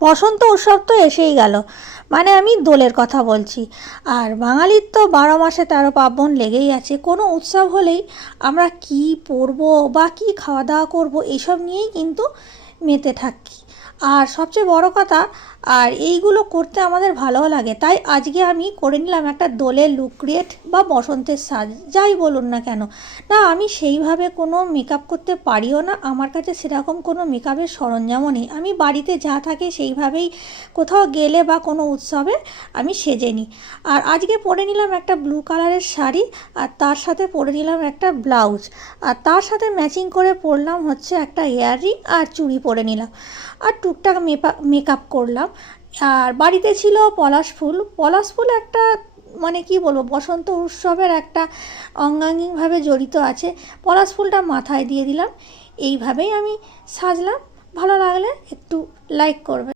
বসন্ত উৎসব তো এসেই গেল, মানে আমি দোলের কথা বলছি। আর বাঙালির তো 12 মাসে 13 পার্বণ লেগেই আছে। কোনো উৎসব হলেই আমরা কি পরবো বা কি খাওয়া দাওয়া করবো এইসব নিয়েই কিন্তু মেতে থাকি। আর সবচেয়ে বড় কথা, আর এইগুলো করতে আমাদের ভালোও লাগে। তাই আজকে আমি করে নিলাম একটা দোলের লুক ক্রিয়েট বা বসন্তের সাজ, যাই বলুন না কেন। না, আমি সেইভাবে কোনো মেকআপ করতে পারিও না, আমার কাছে সেরকম কোনো মেকআপের সরঞ্জামও নেই। আমি বাড়িতে যা থাকে সেইভাবেই কোথাও গেলে বা কোনো উৎসবে আমি সেজে নিই। আর আজকে পরে নিলাম একটা ব্লু কালারের শাড়ি, আর তার সাথে পরে নিলাম একটা ব্লাউজ, আর তার সাথে ম্যাচিং করে পরলাম হচ্ছে একটা ইয়াররিং আর চুড়ি পরে নিলাম। আর টুকটাক মেকআপ করলাম। আর বাড়িতে ছিল পলাশ ফুল। পলাশ ফুল একটা, মানে কি বলবো, বসন্ত উৎসবের একটা অঙ্গাঙ্গিভাবে জড়িত আছে। পলাশ ফুলটা মাথায় দিয়ে দিলাম। এইভাবেই আমি সাজলাম। ভালো লাগলে একটু লাইক করবে।